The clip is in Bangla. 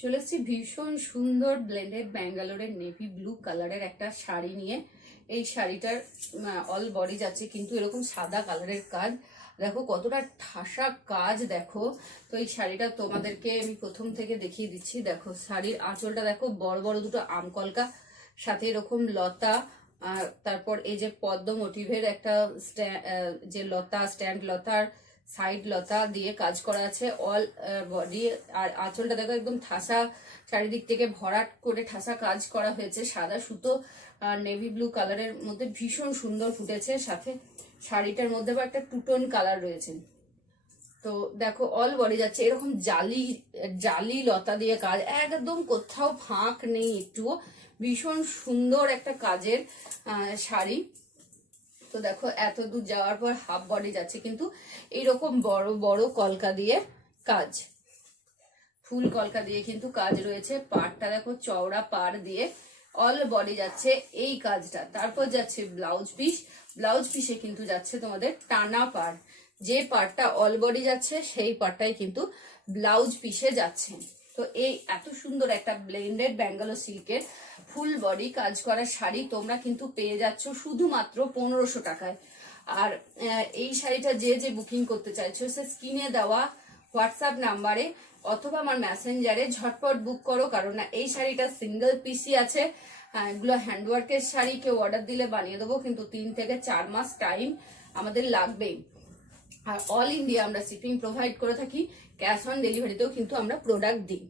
চলে এসেছি ভীষণ সুন্দর ব্লেন্ডেড ব্যাঙ্গালোরের নেভি ব্লু কালারের একটা শাড়ি নিয়ে। এই শাড়িটার অল বডি যাচ্ছে কিন্তু এরকম সাদা কালারের কাজ, দেখো কতটা ঠাসা কাজ দেখো। তো এই শাড়িটা তোমাদেরকে আমি প্রথম থেকে দেখিয়ে দিচ্ছি। দেখো শাড়ির আঁচলটা দেখো, বড় বড় দুটো আমকলকা, সাথে এরকম লতা, তারপর এই যে পদ্ম মোটিভের একটা যে লতা, স্ট্যান্ড লতার সাইড লতা দিয়ে কাজ করা আছে অল বডি। আর আঁচলটা দেখো একদম ঠাসা, চারিদিক থেকে ভরাট করে ঠাসা কাজ করা হয়েছে। সাদা সুতো নেভি ব্লু কালারের মধ্যে ভীষণ সুন্দর ফুটেছে। সাথে শাড়িটার মধ্যে আবার একটা টুটন কালার রয়েছে। তো দেখো অল বডি যাচ্ছে এরকম জালি জালি লতা দিয়ে কাজ, একদম কোথাও ফাঁক নেই একটুও। ভীষণ সুন্দর একটা কাজের শাড়ি। তো দেখো এত দূর যাওয়ার পর হাফ বডি যাচ্ছে কিন্তু এইরকম বড় বড় কলকা দিয়ে কাজ, ফুল কলকা দিয়ে কিন্তু কাজ রয়েছে। পাড়টা দেখো চওড়া পাড় দিয়ে অল বডি যাচ্ছে এই কাজটা। তারপর যাচ্ছে ব্লাউজ পিস, ব্লাউজ পিসে কিন্তু যাচ্ছে তোমাদের টানা পাড়। যে পাড়টা অল বডি যাচ্ছে সেই পাড়টাই কিন্তু ব্লাউজ পিসে যাচ্ছে। তো এই এত সুন্দর একটা ব্লেন্ডেড ব্যাঙ্গালোর সিল্কের ফুল বডি কাজ করা শাড়ি তোমরা কিন্তু পেয়ে যাচ্ছ শুধুমাত্র 1500 টাকায়। আর এই শাড়িটা যে যে বুকিং করতে চাইছো সে স্ক্রিনে দেওয়া হোয়াটসঅ্যাপ নাম্বারে অথবা আমার মেসেঞ্জারে ঝটপট বুক করো, কারণ না এই শাড়িটা সিঙ্গেল পিসি আছে। এগুলো হ্যান্ডওয়ার্কের শাড়ি, কেউ অর্ডার দিলে বানিয়ে দেবো, কিন্তু 3 থেকে 4 মাস টাইম আমাদের লাগবেই। আর অল ইন্ডিয়া আমরা শিপিং প্রোভাইড করে থাকি, ক্যাশ অন ডেলিভারিতেও কিন্তু আমরা প্রোডাক্ট দিই।